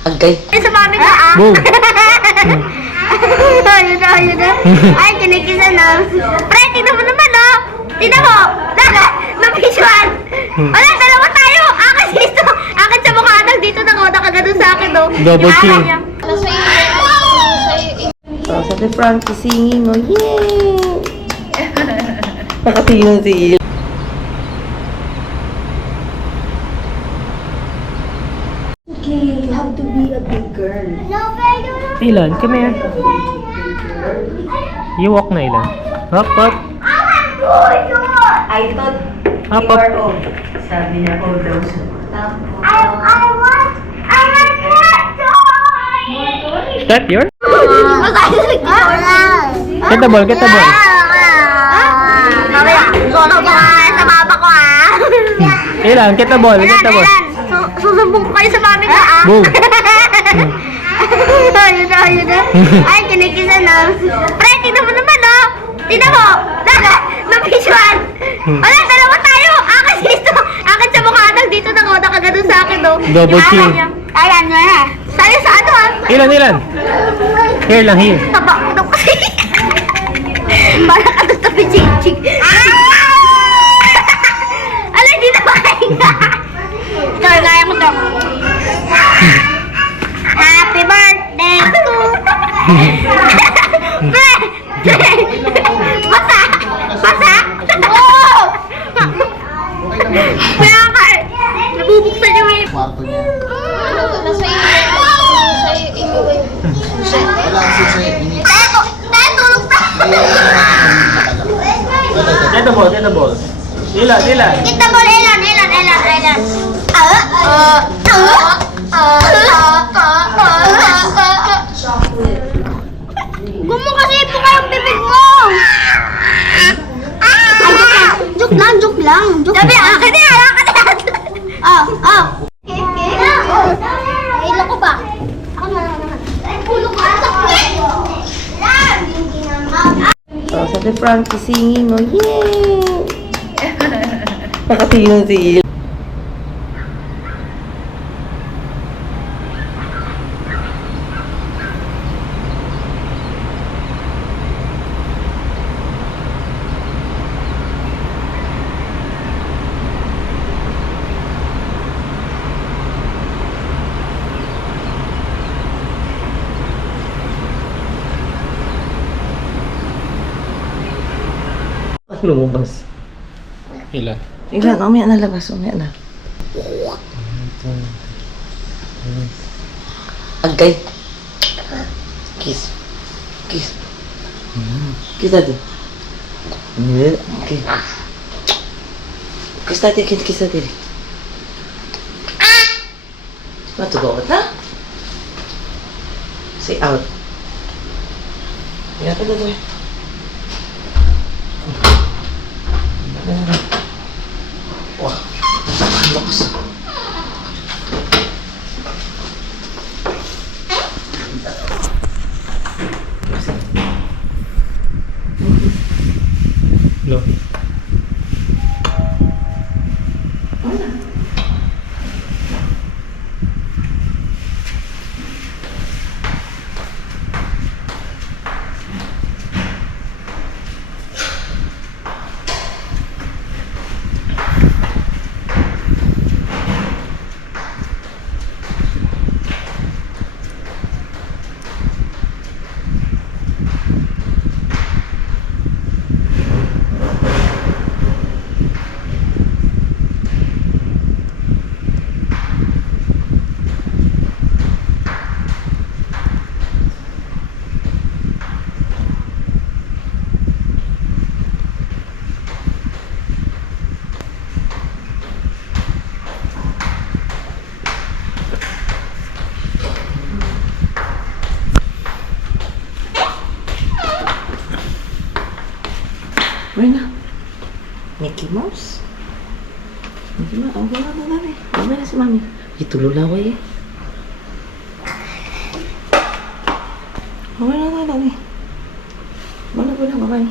Agay. Sa mami ko ah. Boom. Ayun na, ayun na. Ay, kinikisan na. Pre, tignan mo naman oh. Tignan mo. Na-visual. Wala, dalawa tayo. Akin dito. Akin sa mukha nang dito nakagano sa akin oh. Double kill. Niya. Sabi Frankie singing oh. Yay! Nakatingin si Il. Okay, you have to be a big girl. No, baby. Ilan, come here. You walk na Ilan. Hop, hop. I thought Hop, you hop. are old. Sabi niya old daw siya. I want Is that yours? Get Get the ball, get the ball. Mamaya, solo ko sa mama ko ah. Ilan, get the ball, get the ball. Susumbong ko kayo sa mami ko ah. Boom. Ayun na, ayun na. Ay, kinikisan na. Pre, tignan mo naman oh. Tignan mo. Na-visual. Wala, dalawa tayo. Akin dito. Akin sa mukha nang dito nakagano sa akin oh. Double kill. Ayan na. Tayo sa ano ah. Ilan. Here lang, here. Taba ko daw kasi. Parang ka doon tabi ching-ching. Alay, di na makahinga. Ito, gaya ko daw. Happy birthday to... Pre! Basa! Basa! Oo! Kaya ka eh. Nabubuksan niya may... Kwarto niya. Wala kasi sa ini. Tayo, tulog pa! Get the ball, get the ball. Ilan. Kita boleh Elan. Gumo kasi po kayong bibig mo. Joke lang. Sabi, akin na. Ilo ko ba? Ako naman. Ay, pulo ko. Sabi Frankie singing oh. Yay! Nakatingin si Il. Lumabas. Ilan. Ilan, umaya na labas, umaya na. Agay. Kiss. Kiss daddy. Okay. Kiss daddy. Matugaw ka? Say out. Yan ka daddy. Wah, lakas. No. Wala. Mickey Mouse? Mickey Mouse? Ang gala na namin. Ang gala si mami. Itululaway eh. Wala na. Wala, bye-bye.